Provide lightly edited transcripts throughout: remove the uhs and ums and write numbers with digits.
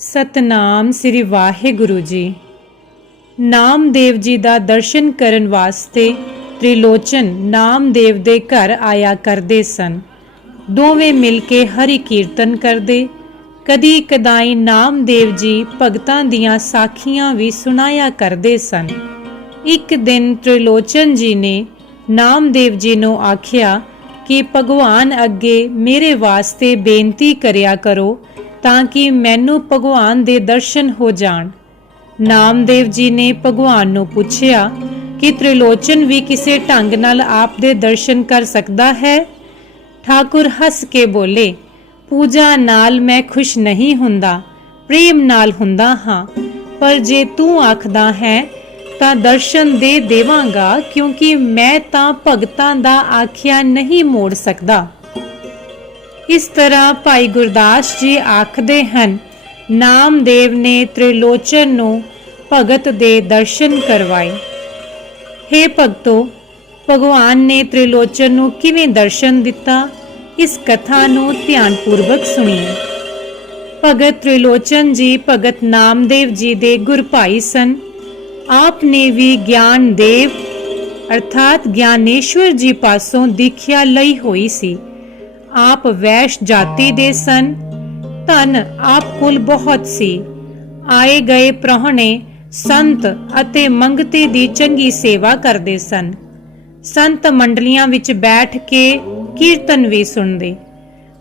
सतनाम श्री वाहिगुरु जी। नामदेव जी का दर्शन करन वास्ते त्रिलोचन नामदेव दे घर आया करते सन। दोवें मिलके हरि कीर्तन करते। कदी कदाई नामदेव जी भगतां दियां साखियां भी सुनाया करते सन। एक दिन त्रिलोचन जी ने नामदेव जी नूं आख्या कि भगवान अगे मेरे वास्ते बेनती करिया करो ताकि मैनू भगवान दे दर्शन हो जाण। नामदेव जी ने भगवान नूं पुछया कि त्रिलोचन भी किसी ढंग नाल आप दे दर्शन कर सकता है। ठाकुर हस के बोले, पूजा नाल मैं खुश नहीं हुंदा, प्रेम नाल हुंदा हाँ, पर जे तू आखदा है तां दर्शन दे देवांगा, क्योंकि मैं तां भगतां दा आख्या नहीं मोड़ सकदा। इस तरह भाई गुरदास जी आखदे हन, नामदेव ने त्रिलोचन नूं भगत दे दर्शन करवाए। हे भगतो, भगवान ने त्रिलोचन नूं किवें दर्शन दिता, इस कथा नूं ध्यानपूर्वक सुनिए। भगत त्रिलोचन जी भगत नामदेव जी दे गुर भाई सन। आप ने भी ज्ञान देव अर्थात ज्ञानेश्वर जी पासों दीख्या लई होई सी। आप वैश्य जाति दे सन। धन आप कोल बहुत सी। आए गए प्राहुणे संत अते मंगते दी चंगी सेवा करते सन। संत मंडलियां विच बैठ के कीर्तन भी सुनते।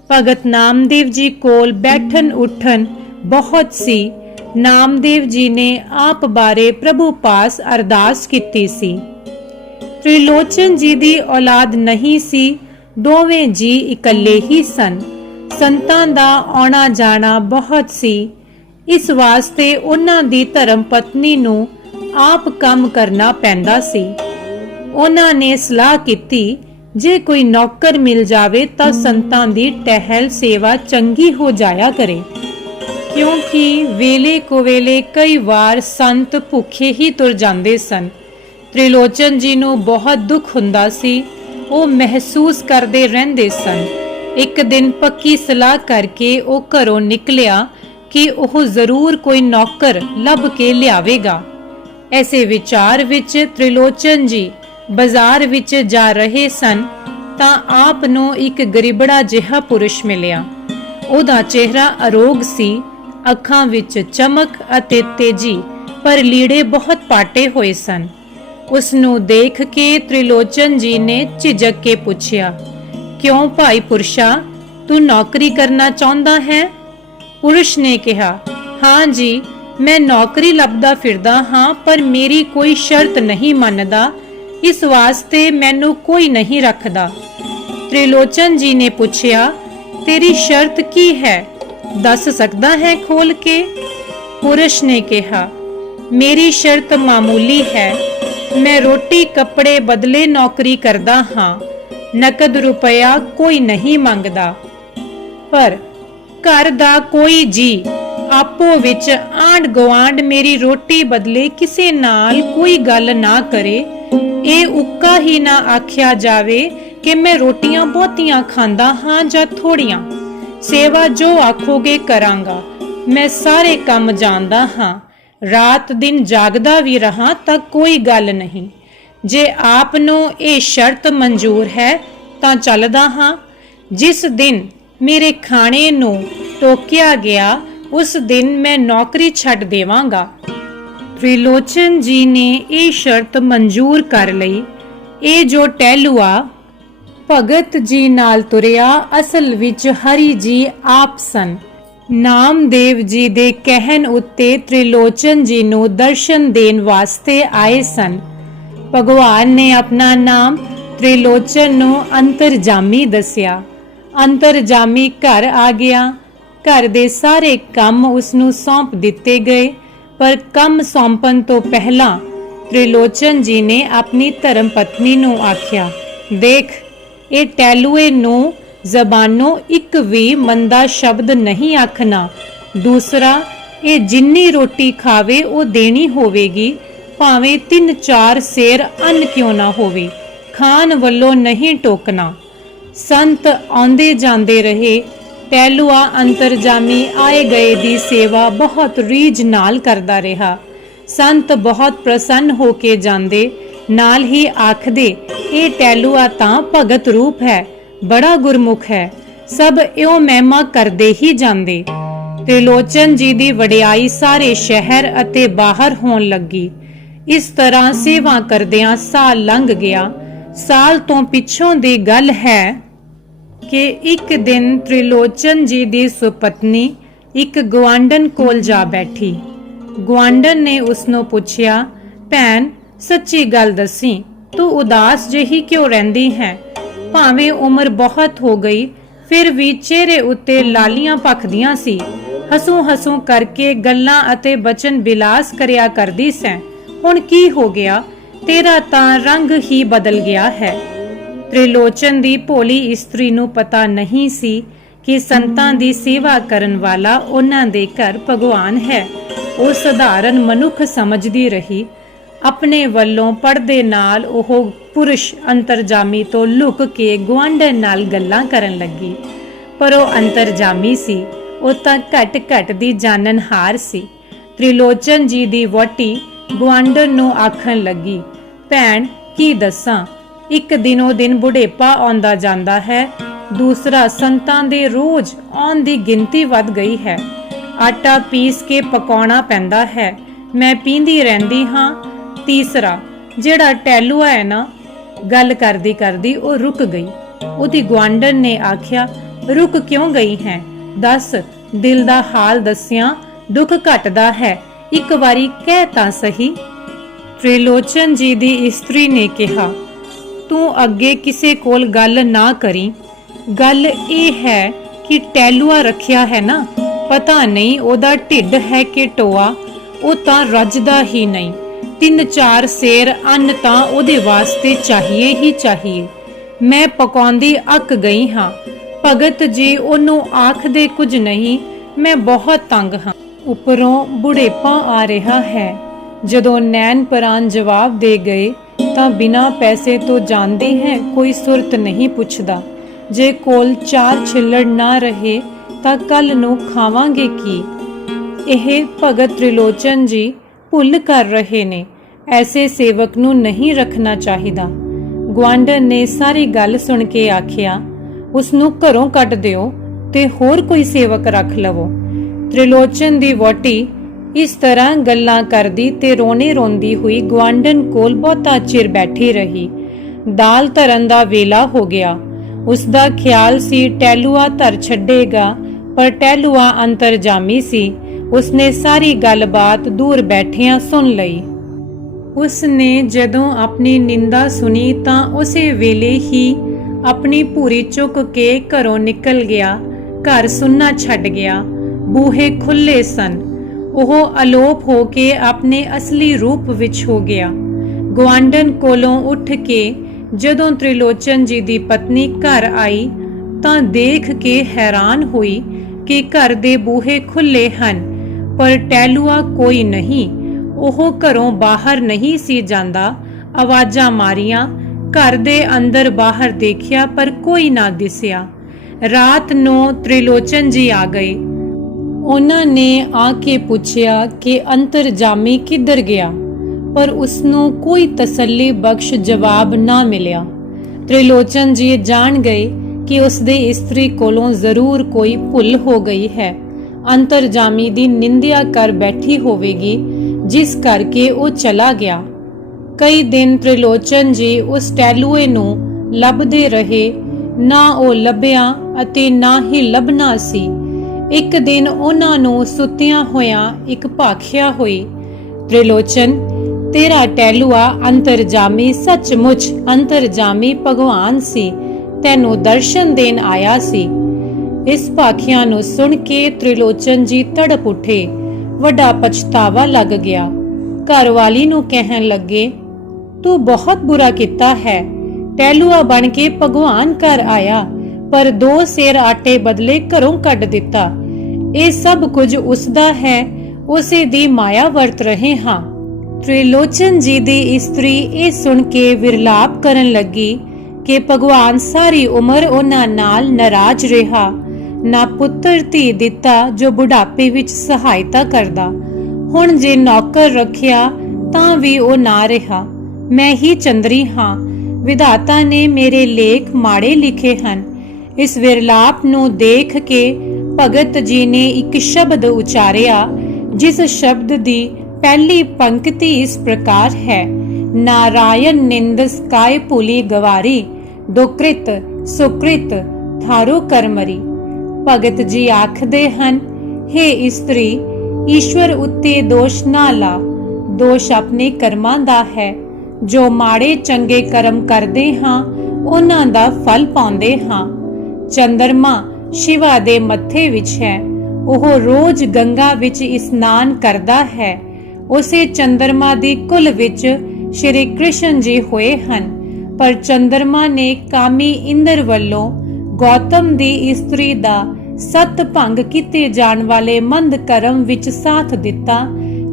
भगत नामदेव जी कोल बैठन उठन बहुत सी। नामदेव जी ने आप बारे प्रभु पास अरदास कीती सी। त्रिलोचन जी दी औलाद नहीं सी। दोवें जी इकल्ले ही सन। संतां दा आना जाना बहुत सी। इस वास्ते उन्हां दी धर्म पत्नी नूं आप काम करना पैंदा सी। उन्हां ने सलाह कीती, जे कोई नौकर मिल जावे तां संतां दी टहल सेवा चंगी हो जाया करे, क्योंकि वेले को वेले कई वार संत भुखे ही तुर जांदे सन। त्रिलोचन जी नूं बहुत दुख हुंदा सी। वो महसूस करते रहंदे सन। एक दिन पक्की सलाह करके वो घरों निकलिया कि वह जरूर कोई नौकर लभ के लियावेगा। ऐसे विचार विच त्रिलोचन जी बाजार विच जा रहे सन तां आप नूं एक गरीबड़ा जिहा पुरुष मिलिया। ओदा चेहरा अरोग सी, अखां विच चमक अते तेजी, पर लीड़े बहुत पाटे होए सन। उसनू देख के त्रिलोचन जी ने झिझक के पूछया, क्यों भाई पुरुषा, तू नौकरी करना चाहता है? पुरुष ने कहा, हाँ जी, मैं नौकरी लभदा फिरदा हाँ, पर मेरी कोई शर्त नहीं मनदा, इस वास्ते मैनू कोई नहीं रखदा। त्रिलोचन जी ने पूछया, तेरी शर्त की है, दस सकदा है खोल के? पुरुष ने कहा, मेरी शर्त मामूली है, मैं रोटी कपड़े बदले नौकरी करदा हाँ, नकद रुपया कोई नहीं मंगदा, पर घर दा कोई जी आपो विच आंड गवांड मेरी रोटी बदले किसे नाल कोई गल ना करे। ए उक्का ही ना आख्या जावे कि मैं रोटियां बहुतियां खांदा हाँ जां थोड़ियां। सेवा जो आखोगे करांगा, मैं सारे काम जानदा हाँ, रात दिन जागदा भी रहा तां कोई गल नहीं। जे आप नूं ये शर्त मंजूर है तां चलदा हाँ। जिस दिन मेरे खाने नूं टोकिया गया उस दिन मैं नौकरी छड्ड देवांगा। त्रिलोचन जी ने ये शर्त मंजूर कर लई। ये जो टहलुआ भगत जी नाल तुरिया असल विच हरि जी आप सन। नामदेव जी दे कहन उत्ते त्रिलोचन जी नूं दर्शन देन वास्ते आए सन। भगवान ने अपना नाम त्रिलोचन नूं अंतरजामी दसिया। अंतरजामी घर आ गया। घर दे सारे काम उसनूं सौंप दिते गए, पर काम सौंपन तो पहला त्रिलोचन जी ने अपनी धर्म पत्नी नूं आख्या, देख, ये टैलुए नूं जबानों एक भी मंदा शब्द नहीं आखना। दूसरा, ये जिन्नी रोटी खावे वो देनी होवेगी, भावें 3-4 सेर अन्न क्यों ना होवे, खान वल्लों नहीं टोकना। संत आंदे जांदे रहे, ਟਹਿਲੂਆ ਅੰਤਰਜਾਮੀ ਆਏ ਗਏ ਦੀ ਸੇਵਾ ਬਹੁਤ ਰੀਝ ਨਾਲ ਕਰਦਾ ਰਿਹਾ। ਸੰਤ ਬਹੁਤ ਪ੍ਰਸੰਨ ਹੋ ਕੇ ਜਾਂਦੇ, ਨਾਲ ਹੀ ਆਖਦੇ, ਇਹ ਟਹਿਲੂਆ ਤਾਂ ਭਗਤ ਰੂਪ ਹੈ, ਬੜਾ ਗੁਰਮੁਖ ਹੈ। ਸਭ ਇਉਂ ਮਹਿਮਾ ਕਰਦੇ ਹੀ ਜਾਂਦੇ। ਤ੍ਰਿਲੋਚਨ ਜੀ ਦੀ ਵਡਿਆਈ ਸਾਰੇ ਸ਼ਹਿਰ ਅਤੇ ਬਾਹਰ ਹੋਣ ਲੱਗੀ। ਇਸ ਤਰ੍ਹਾਂ ਸੇਵਾ ਕਰਦਿਆਂ ਸਾਲ ਲੰਘ ਗਿਆ। ਸਾਲ ਤੋਂ ਪਿੱਛੋਂ ਦੀ ਗੱਲ ਹੈ ਕਿ ਇੱਕ ਦਿਨ ਤ੍ਰਿਲੋਚਨ ਜੀ ਦੀ ਸੁਪਤਨੀ ਇੱਕ ਗੁਆਂਢਣ ਕੋਲ ਜਾ ਬੈਠੀ। ਗੁਆਂਢਣ ਨੇ ਉਸ ਨੂੰ ਪੁੱਛਿਆ, ਭੈਣ ਸੱਚੀ ਗੱਲ ਦੱਸੀ, ਤੂੰ ਉਦਾਸ ਜਿਹੀ ਕਿਉਂ ਰਹਿੰਦੀ ਹੈ? ਭਾਵੇਂ ਉਮਰ ਬਹੁਤ ਹੋ ਗਈ, ਫਿਰ ਵੀ ਚਿਹਰੇ ਉੱਤੇ ਲਾਲੀਆਂ ਭਖਦੀਆਂ ਸੀ। ਹਸੂ ਹਸੂ ਕਰਕੇ ਗੱਲਾਂ ਅਤੇ ਬਚਨ ਬਿਲਾਸ ਕਰਿਆ ਕਰਦੀ ਸੈਂ। ਹੁਣ ਕੀ ਹੋ ਗਿਆ? ਤੇਰਾ ਤਾਂ ਰੰਗ ਹੀ ਬਦਲ ਗਿਆ ਹੈ। ਤ੍ਰਿਲੋਚਨ ਦੀ ਭੋਲੀ ਇਸਤਰੀ ਨੂੰ ਪਤਾ ਨਹੀਂ ਸੀ ਕਿ ਸੰਤਾਂ ਦੀ ਸੇਵਾ ਕਰਨ ਵਾਲਾ ਉਹਨਾਂ ਦੇ ਘਰ ਭਗਵਾਨ ਹੈ। ਉਹ ਸਧਾਰਨ ਮਨੁੱਖ ਸਮਝਦੀ ਰਹੀ। ਆਪਣੇ ਵੱਲੋਂ ਪਰਦੇ ਨਾਲ ਉਹ ਪੁਰਸ਼ ਅੰਤਰਜਾਮੀ ਤੋਂ ਲੁਕ ਕੇ ਗੁਆਂਢਣ ਨਾਲ ਗੱਲਾਂ ਕਰਨ ਲੱਗੀ। ਪਰ ਉਹ ਅੰਤਰਜਾਮੀ ਸੀ, ਉਹ ਤਾਂ ਘਟ ਘਟ ਦੀ ਜਾਣਨਹਾਰ ਸੀ। ਤ੍ਰਿਲੋਚਨ ਜੀ ਦੀ ਵਹੁਟੀ ਗੁਆਂਢਣ ਨੂੰ ਆਖਣ ਲੱਗੀ, ਭੈਣ ਕੀ ਦੱਸਾਂ, ਇੱਕ ਦਿਨੋਂ ਦਿਨ ਬੁਢੇਪਾ ਆਉਂਦਾ ਜਾਂਦਾ ਹੈ। ਦੂਸਰਾ, ਸੰਤਾਂ ਦੇ ਰੋਜ਼ ਆਉਣ ਦੀ ਗਿਣਤੀ ਵੱਧ ਗਈ ਹੈ। ਆਟਾ ਪੀਸ ਕੇ ਪਕਾਉਣਾ ਪੈਂਦਾ ਹੈ, ਮੈਂ ਪੀਂਦੀ ਰਹਿੰਦੀ ਹਾਂ। ਤੀਸਰਾ, ਜਿਹੜਾ ਟਹਿਲੂਆ ਹੈ ਨਾ। ਗੱਲ ਕਰਦੀ ਕਰਦੀ ਉਹ ਰੁਕ ਗਈ। ਉਹਦੀ ਗੁਆਂਢਣ ਨੇ ਆਖਿਆ, ਰੁਕ ਕਿਉਂ ਗਈ ਹੈ? ਦੱਸ, ਦਿਲ ਦਾ ਹਾਲ ਦੱਸਿਆਂ ਦੁੱਖ ਘਟਦਾ ਹੈ, ਇੱਕ ਵਾਰੀ ਕਹਿ ਤਾਂ ਸਹੀ। ਤ੍ਰਿਲੋਚਨ ਜੀ ਦੀ ਇਸਤਰੀ ਨੇ ਕਿਹਾ, ਤੂੰ ਅੱਗੇ ਕਿਸੇ ਕੋਲ ਗੱਲ ਨਾ ਕਰੀ। ਗੱਲ ਇਹ ਹੈ ਕਿ ਟਹਿਲੂਆ ਰੱਖਿਆ ਹੈ ਨਾ, ਪਤਾ ਨਹੀਂ ਉਹਦਾ ਢਿੱਡ ਹੈ ਕਿ ਟੋਆ, ਉਹ ਤਾਂ ਰੱਜਦਾ ਹੀ ਨਹੀਂ। 3-4 ਸੇਰ ਅੰਨ ਤਾਂ ਉਹਦੇ ਵਾਸਤੇ ਚਾਹੀਏ ਹੀ ਚਾਹੀਏ। ਮੈਂ ਪਕਾਉਂਦੀ ਅੱਕ ਗਈ ਹਾਂ। ਭਗਤ ਜੀ ਉਹਨੂੰ ਆਖਦੇ ਕੁਝ ਨਹੀਂ, ਮੈਂ ਬਹੁਤ ਤੰਗ ਹਾਂ। ਉੱਪਰੋਂ ਬੁਢੇਪਾ ਆ ਰਿਹਾ ਹੈ। ਜਦੋਂ ਨੈਣ ਪ੍ਰਾਣ ਜਵਾਬ ਦੇ ਗਏ ਤਾਂ ਬਿਨਾਂ ਪੈਸੇ ਤੋਂ ਜਾਂਦੀ ਹੈ, ਕੋਈ ਸੁਰਤ ਨਹੀਂ ਪੁੱਛਦਾ। ਜੇ ਕੋਲ 4 ਛਿੱਲੜ ਨਾ ਰਹੇ ਤਾਂ ਕੱਲ ਨੂੰ ਖਾਵਾਂਗੇ ਕੀ? ਇਹ ਭਗਤ ਤ੍ਰਿਲੋਚਨ ਜੀ ਭੁੱਲ ਕਰ ਰਹੇ ਨੇ। ਐਸੇ ਸੇਵਕ ਨੂੰ ਨਹੀਂ ਰੱਖਣਾ ਚਾਹੀਦਾ। ਗੁਆਂਢਣ ਨੇ ਸਾਰੀ ਗੱਲ ਸੁਣ ਕੇ ਆਖਿਆ, ਉਸ ਨੂੰ ਘਰੋਂ ਕੱਢ ਦਿਓ ਤੇ ਹੋਰ ਕੋਈ ਸੇਵਕ ਰੱਖ ਲਵੋ। ਤ੍ਰਿਲੋਚਨ ਦੀ ਵਹੁਟੀ ਇਸ ਤਰ੍ਹਾਂ ਗੱਲਾਂ ਕਰਦੀ ਤੇ ਰੋਣੇ ਰੋਂਦੀ ਹੋਈ ਗੁਆਂਢਣ ਕੋਲ ਬਹੁਤਾ ਚਿਰ ਬੈਠੀ ਰਹੀ। ਦਾਲ ਧਰਨ ਦਾ ਵੇਲਾ ਹੋ ਗਿਆ। ਉਸ ਦਾ ਖਿਆਲ ਸੀ ਟਹਿਲੂਆ ਧਰ ਛੱਡੇਗਾ, ਪਰ ਟਹਿਲੂਆ ਅੰਤਰਜਾਮੀ ਸੀ। ਉਸਨੇ ਸਾਰੀ ਗੱਲਬਾਤ ਦੂਰ ਬੈਠਿਆਂ ਸੁਣ ਲਈ। ਉਸਨੇ ਜਦੋਂ ਆਪਣੀ ਨਿੰਦਾ ਸੁਣੀ ਤਾਂ ਉਸੇ ਵੇਲੇ ਹੀ ਆਪਣੀ ਭੂਰੀ ਚੁੱਕ ਕੇ ਘਰੋਂ ਨਿਕਲ ਗਿਆ। ਘਰ ਸੁੰਨਾ ਛੱਡ ਗਿਆ। ਬੂਹੇ ਖੁੱਲੇ ਸਨ। ਉਹ ਅਲੋਪ ਹੋ ਕੇ ਆਪਣੇ ਅਸਲੀ ਰੂਪ ਵਿੱਚ ਹੋ ਗਿਆ। ਗੁਆਂਢਣ ਕੋਲੋਂ ਉੱਠ ਕੇ ਜਦੋਂ ਤ੍ਰਿਲੋਚਨ ਜੀ ਦੀ ਪਤਨੀ ਘਰ ਆਈ ਤਾਂ ਦੇਖ ਕੇ ਹੈਰਾਨ ਹੋਈ ਕਿ ਘਰ ਦੇ ਬੂਹੇ ਖੁੱਲੇ ਹਨ, ਪਰ ਟਹਿਲੂਆ ਕੋਈ ਨਹੀਂ। ਉਹ ਘਰੋਂ ਬਾਹਰ ਨਹੀਂ ਸੀ ਜਾਂਦਾ। ਆਵਾਜ਼ਾਂ ਮਾਰੀਆਂ, ਘਰ ਦੇ ਅੰਦਰ ਬਾਹਰ ਦੇਖਿਆ, ਪਰ ਕੋਈ ਨਾ ਦਿਸਿਆ। ਰਾਤ ਨੂੰ ਤ੍ਰਿਲੋਚਨ ਜੀ ਆ ਗਏ। ਉਹਨਾਂ ਨੇ ਆ ਕੇ ਪੁੱਛਿਆ ਕਿ ਅੰਤਰਜਾਮੀ ਕਿੱਧਰ ਗਿਆ, ਪਰ ਉਸਨੂੰ ਕੋਈ ਤਸੱਲੀ ਬਖਸ਼ ਜਵਾਬ ਨਾ ਮਿਲਿਆ। ਤ੍ਰਿਲੋਚਨ ਜੀ ਜਾਣ ਗਏ ਕਿ ਉਸਦੇ ਇਸਤਰੀ ਕੋਲੋਂ ਜ਼ਰੂਰ ਕੋਈ ਭੁੱਲ ਹੋ ਗਈ ਹੈ। ਅੰਤਰਜਾਮੀ ਦੀ ਨਿੰਦਿਆ ਕਰ ਬੈਠੀ ਹੋਵੇਗੀ, ਜਿਸ ਕਰਕੇ ਉਹ ਚਲਾ ਗਿਆ। ਕਈ ਦਿਨ ਤ੍ਰਿਲੋਚਨ ਜੀ ਉਸ ਟਹਿਲੂਏ ਨੂੰ ਲੱਭਦੇ ਰਹੇ। ਨਾ ਉਹ ਲੱਭਿਆ ਅਤੇ ਨਾ ਹੀ ਲੱਭਣਾ ਸੀ। ਇੱਕ ਦਿਨ ਉਹਨਾਂ ਨੂੰ ਸੁੱਤਿਆਂ ਹੋਇਆਂ ਇੱਕ ਭਾਖਿਆ ਹੋਈ, ਤ੍ਰਿਲੋਚਨ, ਤੇਰਾ ਟਹਿਲੂਆ ਅੰਤਰਜਾਮੀ ਸੱਚਮੁੱਚ ਅੰਤਰਜਾਮੀ ਭਗਵਾਨ ਸੀ, ਤੈਨੂੰ ਦਰਸ਼ਨ ਦੇਣ ਆਇਆ ਸੀ। ਇਸ ਭਾਖਿਆ ਨੂੰ ਸੁਣ ਕੇ ਤ੍ਰਿਲੋਚਨ ਜੀ ਤੜਪ ਉੱਠੇ। ਵੱਡਾ ਪਛਤਾਵਾ ਲੱਗ ਗਿਆ। ਘਰਵਾਲੀ ਨੂੰ ਕਹਿਣ ਲੱਗੇ, ਤੂੰ ਬਹੁਤ ਬੁਰਾ ਕੀਤਾ ਹੈ। ਟਹਿਲੂਆ ਬਣ ਕੇ ਭਗਵਾਨ ਘਰ ਆਇਆ, ਪਰ 2 ਸੇਰ ਆਟੇ ਬਦਲੇ ਘਰੋਂ ਕੱਢ ਦਿੱਤਾ। ਇਹ ਸਭ ਕੁਝ ਉਸਦਾ ਹੈ, ਉਸੇ ਦੀ ਮਾਇਆ ਵਰਤ ਰਹੇ ਹਾਂ। ਤ੍ਰਿਲੋਚਨ ਜੀ ਦੀ ਇਸਤਰੀ ਇਹ ਸੁਣ ਕੇ ਵਿਰਲਾਪ ਕਰਨ ਲੱਗੀ ਕਿ ਭਗਵਾਨ ਸਾਰੀ ਉਮਰ ਉਹਨਾਂ ਨਾਲ ਨਾਰਾਜ਼ ਰਿਹਾ। ਨਾ ਪੁੱਤਰ ਧੀ ਦਿੱਤਾ ਜੋ ਬੁਢਾਪੇ ਵਿੱਚ ਸਹਾਇਤਾ ਕਰਦਾ। ਹੁਣ ਜੇ ਨੌਕਰ ਰੱਖਿਆ ਤਾਂ ਵੀ ਉਹ ਨਾ ਰਿਹਾ। ਮੈਂ ਹੀ ਚੰਦਰੀ ਹਾਂ, ਵਿਧਾਤਾ ਨੇ ਮੇਰੇ ਲੇਖ ਮਾੜੇ ਲਿਖੇ ਹਨ। ਇਸ ਵਿਰਲਾਪ ਨੂੰ ਦੇਖ ਕੇ ਭਗਤ ਜੀ ਨੇ ਇੱਕ ਸ਼ਬਦ ਉਚਾਰਿਆ, ਜਿਸ ਸ਼ਬਦ ਦੀ ਪਹਿਲੀ ਪੰਕਤੀ ਇਸ ਪ੍ਰਕਾਰ ਹੈ, ਨਾਰਾਇਣ ਨਿੰਦਸ ਕਾਇ ਭੁਲੀ ਗਵਾਰੀ, ਦੁਕ੍ਰਿਤ ਸੁਕ੍ਰਿਤ ਥਾਰੋ ਕਰਮਰੀ। ਭਗਤ ਜੀ ਆਖਦੇ ਹਨ, ਹੇ ਇਸਤਰੀ, ਈਸ਼ਵਰ ਉੱਤੇ ਦੋਸ਼ ਨਾ ਲਾ, ਦੋਸ਼ ਆਪਣੇ ਕਰਮਾਂ ਦਾ ਹੈ। ਜੋ ਮਾੜੇ ਚੰਗੇ ਕਰਮ ਕਰਦੇ ਹਾਂ ਉਹਨਾਂ ਦਾ ਫਲ ਪਾਉਂਦੇ ਹਾਂ। ਚੰਦਰਮਾ ਸ਼ਿਵਾ ਦੇ ਮੱਥੇ ਵਿੱਚ ਹੈ, ਉਹ ਰੋਜ਼ ਗੰਗਾ ਵਿੱਚ ਇਸ਼ਨਾਨ ਕਰਦਾ ਹੈ। ਉਸੇ ਚੰਦਰਮਾ ਦੀ ਕੁਲ ਵਿੱਚ ਸ਼੍ਰੀ ਕ੍ਰਿਸ਼ਨ ਜੀ ਹੋਏ ਹਨ, ਪਰ ਚੰਦਰਮਾ ਨੇ ਕਾਮੀ ਇੰਦਰ ਵੱਲੋਂ ਗੌਤਮ ਦੀ ਇਸਤਰੀ ਦਾ ਸਤ ਭੰਗ ਕੀਤੇ ਜਾਣ ਵਾਲੇ ਮੰਦ ਕਰਮ ਵਿੱਚ ਸਾਥ ਦਿੱਤਾ,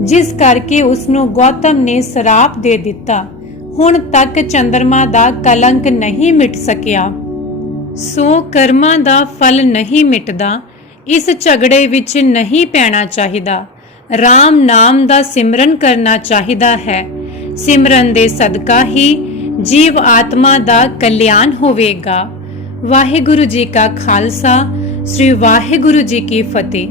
ਜਿਸ ਕਰਕੇ ਉਸ ਨੂੰ ਗੌਤਮ ਨੇ ਸਰਾਪ ਦੇ ਦਿੱਤਾ। ਹੁਣ ਤੱਕ ਚੰਦਰਮਾ ਦਾ ਕਲੰਕ ਨਹੀਂ ਮਿਟ ਸਕਿਆ, ਸੋ ਕਰਮਾਂ ਦਾ ਫਲ ਨਹੀਂ ਮਿਟਦਾ। ਇਸ ਝਗੜੇ ਵਿੱਚ ਨਹੀਂ ਪੈਣਾ ਚਾਹੀਦਾ। ਰਾਮ ਨਾਮ ਦਾ ਸਿਮਰਨ ਕਰਨਾ ਚਾਹੀਦਾ ਹੈ। ਸਿਮਰਨ ਦੇ ਸਦਕਾ ਹੀ ਜੀਵ ਆਤਮਾ ਦਾ ਕਲਿਆਣ ਹੋਵੇਗਾ। ਵਾਹਿਗੁਰੂ ਜੀ ਕਾ ਖਾਲਸਾ, ਸ੍ਰੀ ਵਾਹਿਗੁਰੂ ਜੀ ਕੀ ਫਤਿਹ।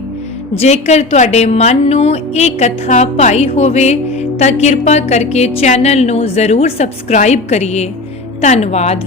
ਜੇਕਰ ਤੁਹਾਡੇ ਮਨ ਨੂੰ ਇਹ ਕਥਾ ਭਾਈ ਹੋਵੇ ਤਾਂ ਕਿਰਪਾ ਕਰਕੇ ਚੈਨਲ ਨੂੰ ਜ਼ਰੂਰ ਸਬਸਕ੍ਰਾਈਬ ਕਰਿਏ। ਧੰਨਵਾਦ।